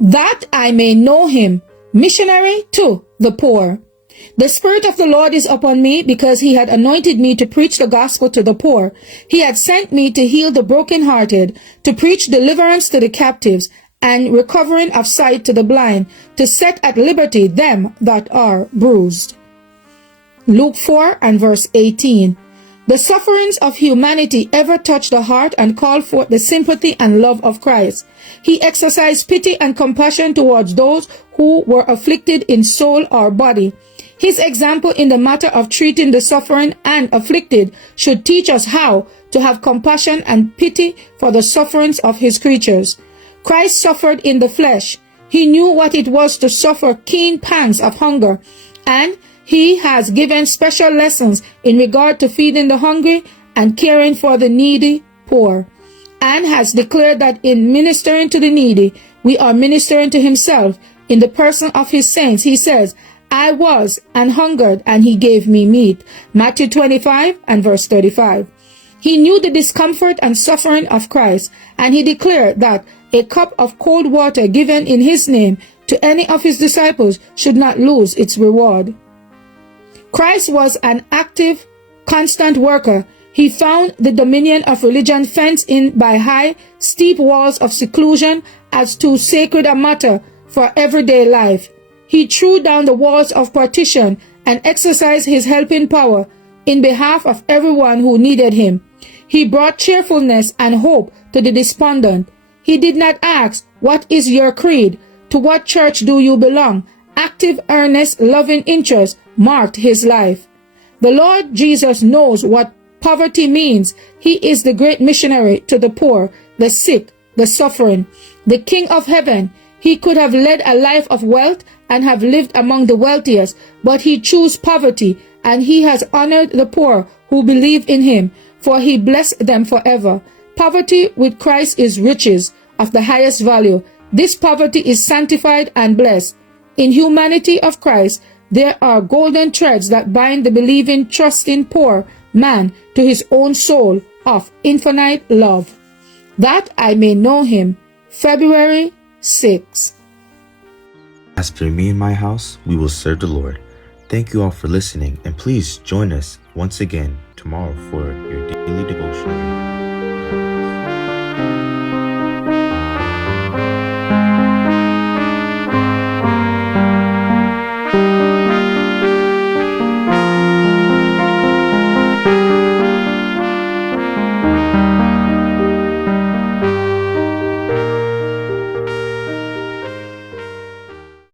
that I may know him, missionary to the poor. The Spirit of the Lord is upon me, because he had anointed me to preach the gospel to the poor. He had sent me to heal the brokenhearted, to preach deliverance to the captives, and recovering of sight to the blind, to set at liberty them that are bruised. Luke 4 and verse 18. The sufferings of humanity ever touched the heart and called forth the sympathy and love of Christ. He exercised pity and compassion towards those who were afflicted in soul or body. His example in the matter of treating the suffering and afflicted should teach us how to have compassion and pity for the sufferings of his creatures. Christ suffered in the flesh. He knew what it was to suffer keen pangs of hunger, and he has given special lessons in regard to feeding the hungry and caring for the needy poor, and has declared that in ministering to the needy, we are ministering to himself in the person of his saints. He says, I was and hungered, and he gave me meat. Matthew 25 and verse 35. He knew the discomfort and suffering of Christ, and he declared that a cup of cold water given in his name to any of his disciples should not lose its reward. Christ was an active, constant worker. He found the dominion of religion fenced in by high, steep walls of seclusion as too sacred a matter for everyday life. He threw down the walls of partition and exercised his helping power in behalf of everyone who needed him. He brought cheerfulness and hope to the despondent. He did not ask, what is your creed? To what church do you belong? Active, earnest, loving interest marked his life. The Lord Jesus knows what poverty means. He is the great missionary to the poor, the sick, the suffering, the King of heaven. He could have led a life of wealth and have lived among the wealthiest, but he chose poverty, and he has honored the poor who believe in him, for he blessed them forever. Poverty with Christ is riches of the highest value. This poverty is sanctified and blessed. In humanity of Christ, there are golden threads that bind the believing, trusting poor man to his own soul of infinite love. That I may know him. February 6. As for me and my house, we will serve the Lord. Thank you all for listening, and please join us once again tomorrow for your daily devotional.